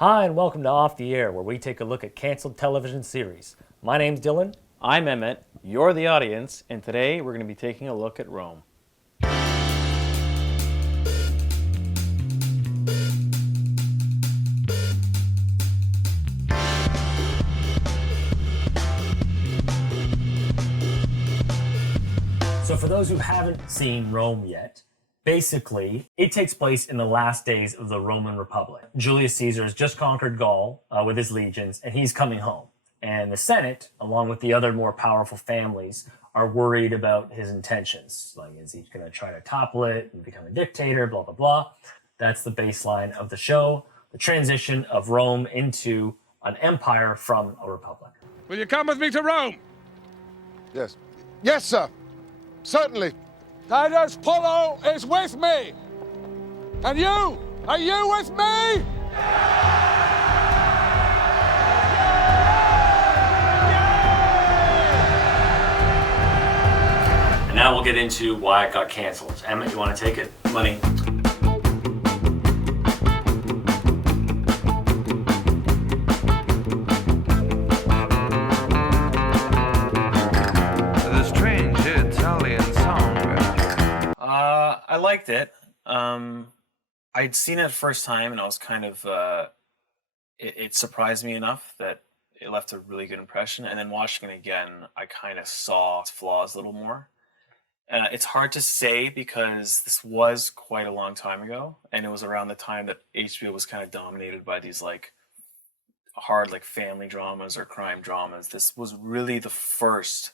Hi, and welcome to Off the Air, where we take a look at canceled television series. My name's Dylan. I'm Emmett, you're the audience, and today we're going to be taking a look at Rome. So for those who haven't seen Rome yet, basically, it takes place in the last days of the Roman Republic. Julius Caesar has just conquered Gaul with his legions, and he's coming home. And the Senate, along with the other more powerful families, are worried about his intentions. Like, is he going to try to topple it and become a dictator, blah, blah, blah. That's the baseline of the show, the transition of Rome into an empire from a republic. Will you come with me to Rome? Yes. Yes, sir. Certainly. Titus Pullo is with me. And you? Are you with me? And now we'll get into why it got canceled. Emmett, you want to take it? Money. I liked it. I'd seen it first time, and I was kind of, it surprised me enough that it left a really good impression. And then watching it again, I kind of saw its flaws a little more. It's hard to say because this was quite a long time ago, and it was around the time that HBO was kind of dominated by these like hard like family dramas or crime dramas. This was really the first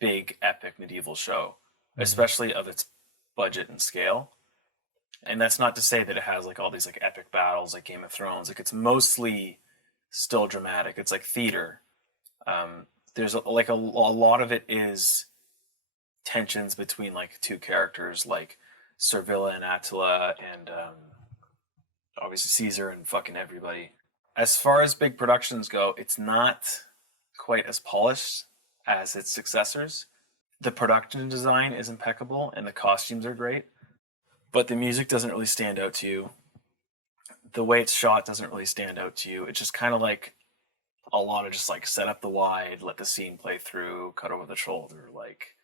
big epic medieval show, especially of its budget and scale. And that's not to say that it has like all these like epic battles like Game of Thrones. Like, it's mostly still dramatic. It's like theater. There's a lot of it is tensions between like two characters like Servilia and Attila, and obviously Caesar and fucking everybody. As far as big productions go, it's not quite as polished as its successors. The production design is impeccable and the costumes are great, but the music doesn't really stand out to you. The way it's shot doesn't really stand out to you. It's just kind of like a lot of just like set up the wide, let the scene play through, cut over the shoulder. Like,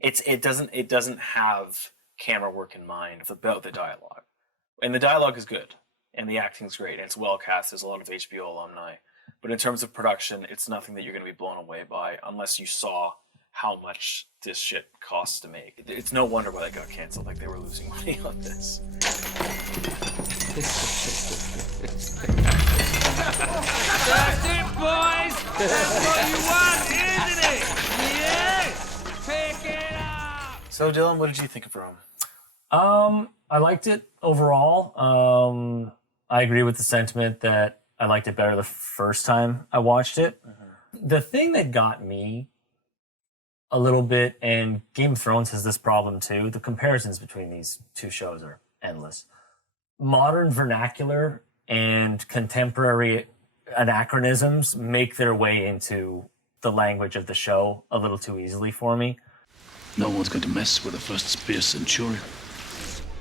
it doesn't have camera work in mind. It's about the dialogue, and the dialogue is good, and the acting's great, and it's well cast. There's a lot of HBO alumni, but in terms of production, it's nothing that you're going to be blown away by unless you saw how much this shit costs to make. It's no wonder why they got canceled. Like, they were losing money on this. That's it, boys! That's what you want, isn't it? Yes! Pick it up! So, Dylan, what did you think of Rome? I liked it overall. I agree with the sentiment that I liked it better the first time I watched it. Mm-hmm. The thing that got me a little bit, and Game of Thrones has this problem too, the comparisons between these two shows are endless. Modern vernacular and contemporary anachronisms make their way into the language of the show a little too easily for me. No one's going to mess with the first spear centurion.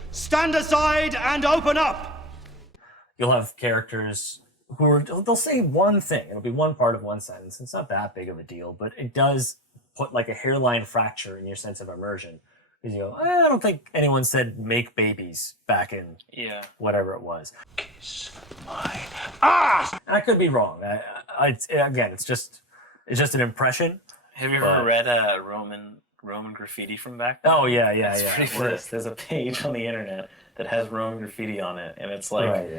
Stand aside and open up! You'll have characters who they'll say one thing. It'll be one part of one sentence. It's not that big of a deal, but it does put like a hairline fracture in your sense of immersion. Because you go, I don't think anyone said make babies back in whatever it was. Kiss my ass! I could be wrong. Again, it's just an impression. Have you ever read Roman graffiti from back then? Oh, yeah. It's pretty funny. There's a page on the internet that has Roman graffiti on it, and it's like,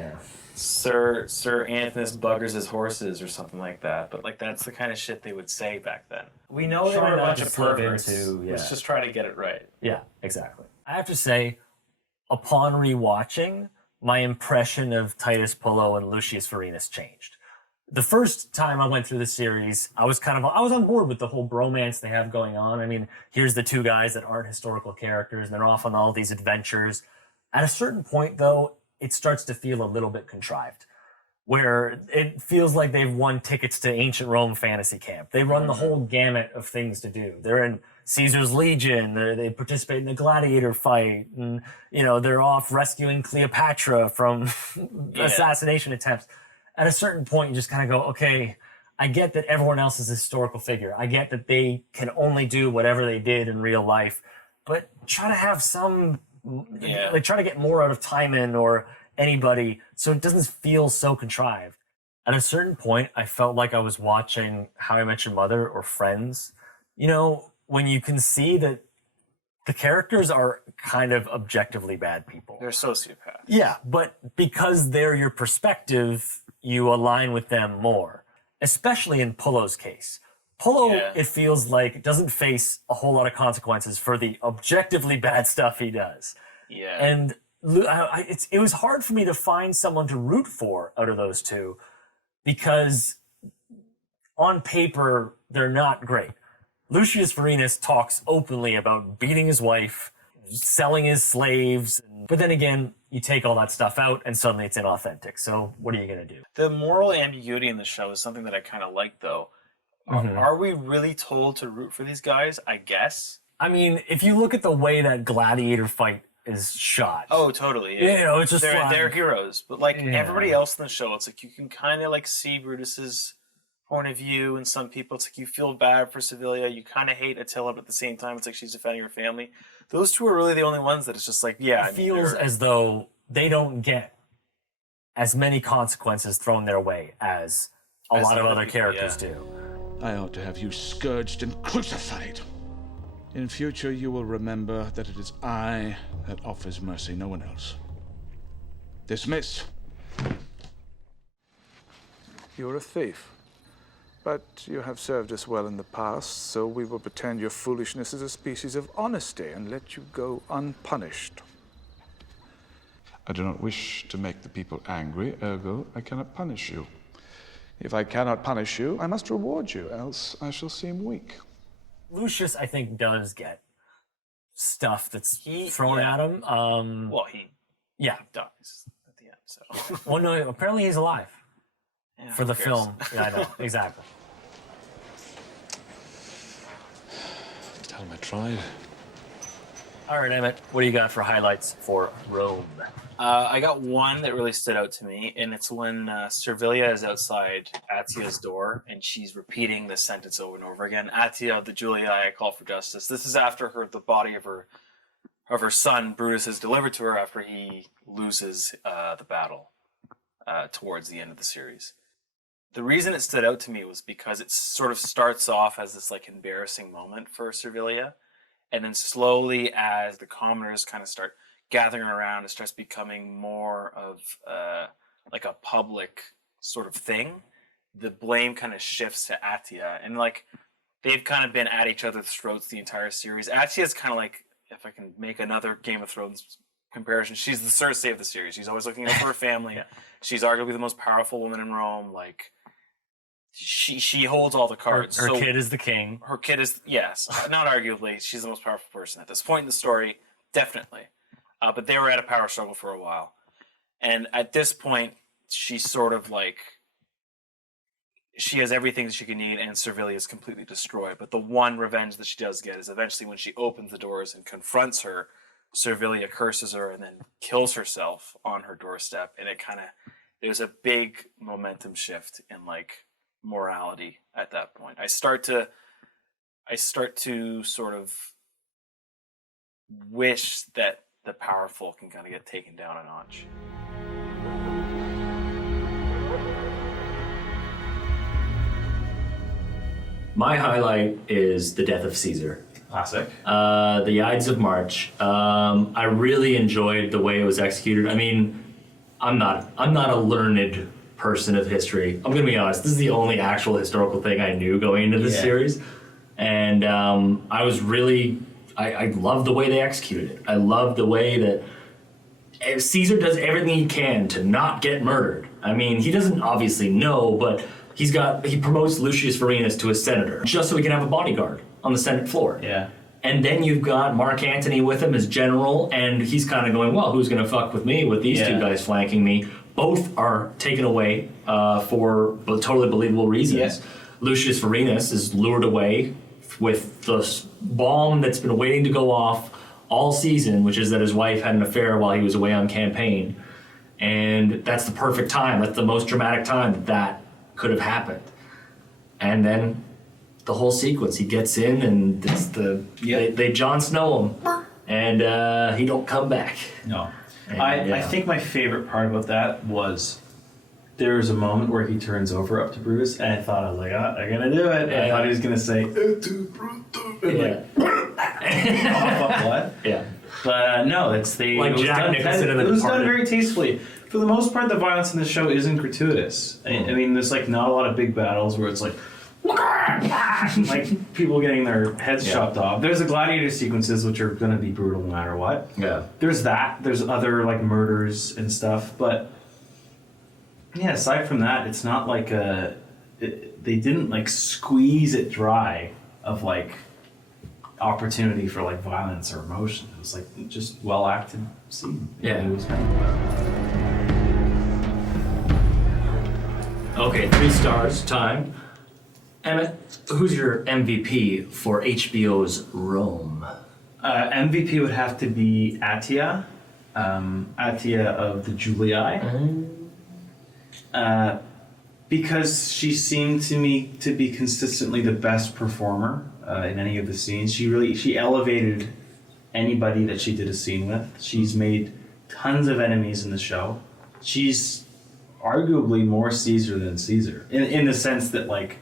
Sir Anthony buggers his horses or something like that. But like, that's the kind of shit they would say back then. We know they were a bunch of perverts. Let's just try to get it right. Yeah, exactly. I have to say, upon rewatching, my impression of Titus Pullo and Lucius Vorenus changed. The first time I went through the series, I was on board with the whole bromance they have going on. I mean, here's the two guys that aren't historical characters, and they're off on all these adventures. At a certain point, though, it starts to feel a little bit contrived, where it feels like they've won tickets to ancient Rome fantasy camp. They run the whole gamut of things to do. They're in Caesar's Legion. They participate in the gladiator fight, and they're off rescuing Cleopatra from assassination attempts. at a certain point, you just kind of go, okay, I get that everyone else is a historical figure. I get that they can only do whatever they did in real life, but try to have some, like try to get more out of Timon or anybody so it doesn't feel so contrived. At a certain point, I felt like I was watching How I Met Your Mother or Friends. You know, when you can see that the characters are kind of objectively bad people. They're sociopaths. Yeah, but because they're your perspective, you align with them more, especially in Pullo's case. Pullo, it feels like, doesn't face a whole lot of consequences for the objectively bad stuff he does. Yeah. And it was hard for me to find someone to root for out of those two because on paper, they're not great. Lucius Vorenus talks openly about beating his wife, selling his slaves, but then again, you take all that stuff out and suddenly it's inauthentic. So what are you going to do? The moral ambiguity in the show is something that I kind of like, though. Are we really told to root for these guys? I guess. I mean, if you look at the way that gladiator fight is shot. Oh, totally. Yeah. You know, it's just they're heroes. But like everybody else in the show, it's like you can kind of like see Brutus's point of view, and some people it's like you feel bad for Servilia, you kind of hate Attila, but at the same time it's like she's defending her family. Those two are really the only ones that it's just like, it feels as though they don't get as many consequences thrown their way as a lot of other characters do. I ought to have you scourged and crucified. In future, you will remember that it is I that offers mercy, no one else. Dismiss. You're a thief. But you have served us well in the past, so we will pretend your foolishness is a species of honesty and let you go unpunished. I do not wish to make the people angry, ergo I cannot punish you. If I cannot punish you, I must reward you, else I shall seem weak. Lucius, I think, does get stuff that's thrown at him. He dies at the end. So. Well, no, apparently he's alive. Yeah, for the film. Yeah, I know. Exactly. Tell him I tried. All right, Emmett, what do you got for highlights for Rome? I got one that really stood out to me, and it's when Servilia is outside Atia's door, and she's repeating this sentence over and over again. Atia, the Julii, I call for justice. This is after the body of her son, Brutus, is delivered to her after he loses the battle towards the end of the series. The reason it stood out to me was because it sort of starts off as this like embarrassing moment for Servilia, and then slowly as the commoners kind of start gathering around, it starts becoming more of like a public sort of thing. The blame kind of shifts to Atia, and like they've kind of been at each other's throats the entire series. Atia's kind of like, if I can make another Game of Thrones comparison, she's the Cersei of the series. She's always looking out for her family. She's arguably the most powerful woman in Rome. Like she holds all the cards. Her kid is the king. Her kid is, yes, not arguably. She's the most powerful person at this point in the story, definitely. But they were at a power struggle for a while. And at this point, she's sort of like, she has everything that she can need, and Servilia is completely destroyed. But the one revenge that she does get is eventually when she opens the doors and confronts her, Servilia curses her and then kills herself on her doorstep. And it kind of, there's a big momentum shift in like morality at that point. I start to sort of wish that the powerful can kind of get taken down a notch. My highlight is the death of Caesar. Classic. The Ides of March. I really enjoyed the way it was executed. I mean, I'm not a learned person of history. I'm gonna be honest. This is the only actual historical thing I knew going into this series, and I was really. I love the way they executed it. I love the way that Caesar does everything he can to not get murdered. I mean, he doesn't obviously know, but he promotes Lucius Vorenus to a senator just so he can have a bodyguard on the Senate floor. Yeah. And then you've got Mark Antony with him as general, and he's kind of going, well, who's going to fuck with me with these two guys flanking me? Both are taken away for totally believable reasons. Yeah. Lucius Vorenus is lured away with the bomb that's been waiting to go off all season, which is that his wife had an affair while he was away on campaign. And that's the perfect time. That's the most dramatic time that could have happened. And then the whole sequence, he gets in and it's they Jon Snow him, and he don't come back. No. And, I think my favorite part about that was there was a moment where he turns over up to Bruce, and I thought, I was like, I'm going to do it. And I thought he was going to say, cough up blood. Yeah. But no, it's like Jack Nicholson in The It was done Departed. very tastefully. For the most part, the violence in the show isn't gratuitous. I mean, there's like not a lot of big battles where it's like people getting their heads chopped off. There's the gladiator sequences, which are going to be brutal no matter what. Yeah. There's that. There's other like murders and stuff, but yeah. Aside from that, it's not like they didn't like squeeze it dry of like opportunity for like violence or emotion. It was like just well acted scene. Yeah. It was Okay, 3 stars, time. Emmett, who's your MVP for HBO's Rome? MVP would have to be Atia. Atia of the Julii. Because she seemed to me to be consistently the best performer in any of the scenes. She elevated anybody that she did a scene with. She's made tons of enemies in the show. She's arguably more Caesar than Caesar in the sense that like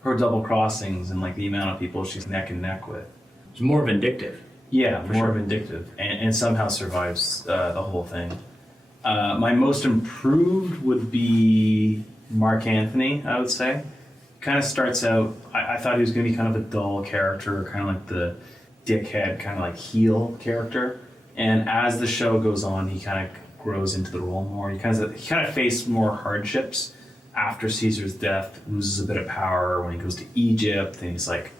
her double crossings and like the amount of people she's neck and neck with. She's more vindictive. Yeah, more vindictive, and somehow survives the whole thing. My most improved would be Mark Anthony, I would say. Kind of starts out, I thought he was going to be kind of a dull character, kind of like the dickhead, kind of like heel character. And as the show goes on, he kind of grows into the role more. He kind of faced more hardships after Caesar's death, loses a bit of power when he goes to Egypt, and he's like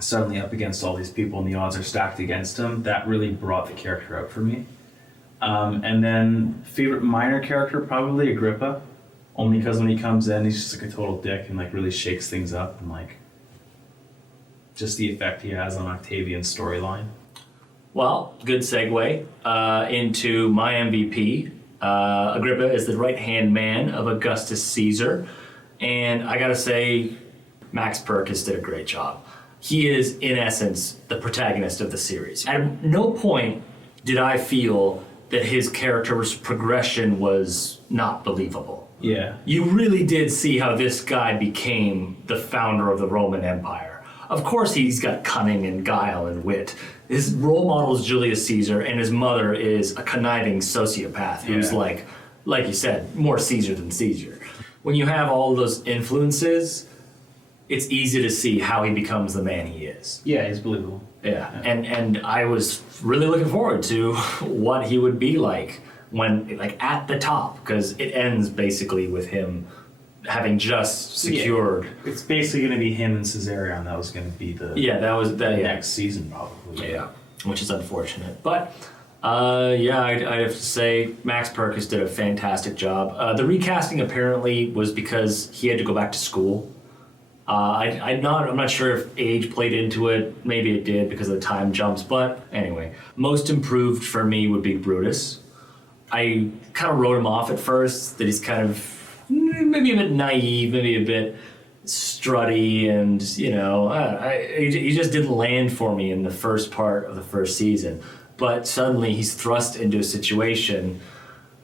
suddenly up against all these people and the odds are stacked against him. That really brought the character out for me. And then favorite minor character, probably Agrippa, only because when he comes in, he's just like a total dick and like really shakes things up, and like just the effect he has on Octavian's storyline. Well, good segue into my MVP. Agrippa is the right-hand man of Augustus Caesar. And I gotta say, Max Perkins did a great job. He is, in essence, the protagonist of the series. At no point did I feel that his character's progression was not believable. Yeah. You really did see how this guy became the founder of the Roman Empire. Of course, he's got cunning and guile and wit. His role model is Julius Caesar, and his mother is a conniving sociopath who's like you said, more Caesar than Caesar. When you have all those influences, it's easy to see how he becomes the man he is. Yeah, he's believable. Yeah. And I was really looking forward to what he would be like when, like, at the top, because it ends basically with him having just secured. Yeah. It's basically going to be him and Caesarion. That was going to be the next season probably. Yeah, which is unfortunate. But I'd have to say Max Perkins did a fantastic job. The recasting apparently was because he had to go back to school. I'm not sure if age played into it. Maybe it did because of the time jumps. But anyway, most improved for me would be Brutus. I kind of wrote him off at first, that he's kind of maybe a bit naive, maybe a bit strutty, and he just didn't land for me in the first part of the first season. But suddenly he's thrust into a situation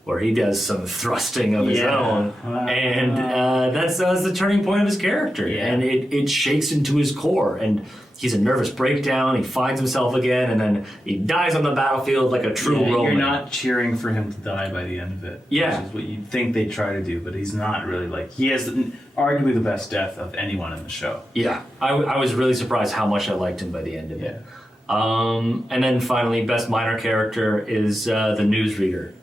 where he does some thrusting of his own, and that's the turning point of his character, and it shakes into his core, and he's a nervous breakdown, he finds himself again, and then he dies on the battlefield like a true Roman. You're not cheering for him to die by the end of it, which is what you'd think they'd try to do, but he's not really. Like, he has arguably the best death of anyone in the show. Yeah, I was really surprised how much I liked him by the end of it. And then finally, best minor character is the newsreader.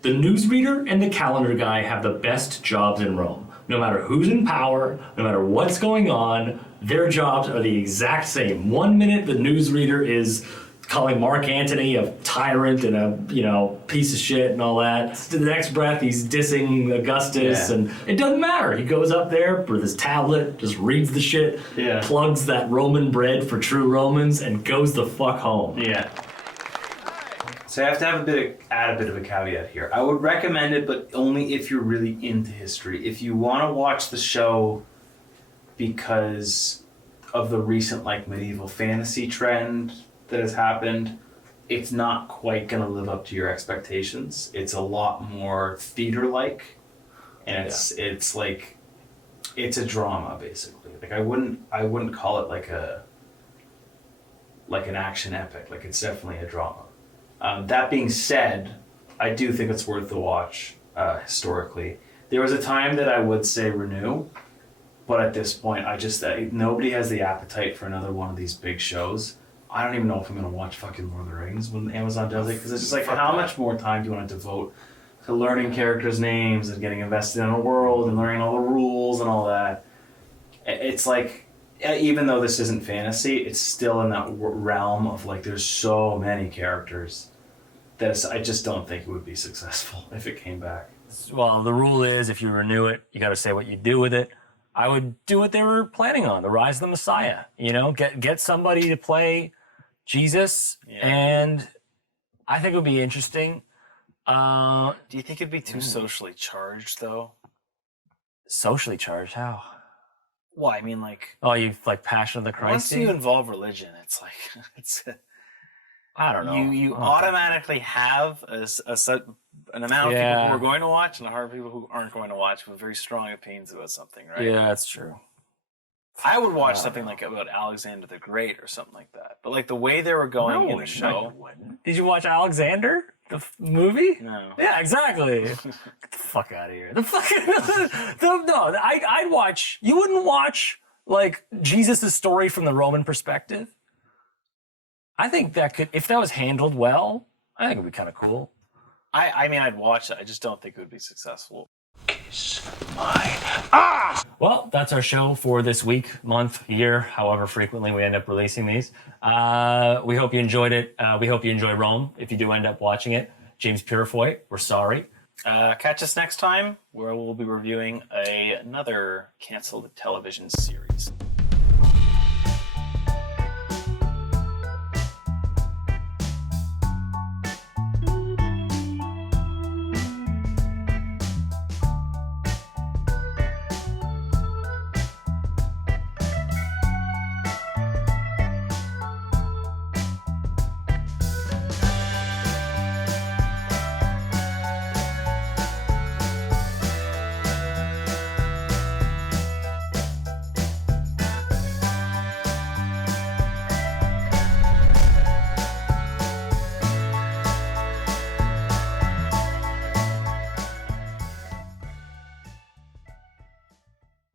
The newsreader and the calendar guy have the best jobs in Rome. No matter who's in power, no matter what's going on, their jobs are the exact same. 1 minute, the newsreader is calling Mark Antony a tyrant and a piece of shit and all that. To the next breath, he's dissing Augustus, and it doesn't matter. He goes up there with his tablet, just reads the shit, plugs that Roman bread for true Romans, and goes the fuck home. Yeah. So I have to add a bit of a caveat here. I would recommend it, but only if you're really into history. If you want to watch the show because of the recent like medieval fantasy trend that has happened, it's not quite going to live up to your expectations. It's a lot more theater-like, and it's like it's a drama basically. Like I wouldn't call it like an action epic. Like it's definitely a drama. That being said, I do think it's worth the watch historically. There was a time that I would say renew, but at this point, nobody has the appetite for another one of these big shows. I don't even know if I'm going to watch fucking Lord of the Rings when Amazon does it, because it's just like, how much more time do you want to devote to learning characters' names and getting invested in a world and learning all the rules and all that? It's like, even though this isn't fantasy, it's still in that realm of like, there's so many characters that I just don't think it would be successful if it came back. Well, the rule is if you renew it, you got to say what you do with it. I would do what they were planning on, the Rise of the Messiah. You know, get somebody to play Jesus, and I think it would be interesting. Do you think it'd be too socially charged, though? Socially charged? How? Well, I mean, like... Oh, you like Passion of the Christ? Once you involve religion, it's like... I don't know. You automatically have an amount of people who are going to watch and a hundred people who aren't going to watch with very strong opinions about something, right? Yeah, that's true. I would watch something like about Alexander the Great or something like that. But like the way they were going in the show... Did you watch Alexander, the movie? No. Yeah, exactly. Get the fuck out of here. I'd watch... You wouldn't watch, like, Jesus' story from the Roman perspective? I think that could... If that was handled well, I think it would be kind of cool. I mean, I'd watch it. I just don't think it would be successful. Well, that's our show for this week, month, year, however frequently we end up releasing these. We hope you enjoyed it. We hope you enjoy Rome. If you do end up watching it, James Purefoy, we're sorry. Catch us next time where we'll be reviewing another canceled television series.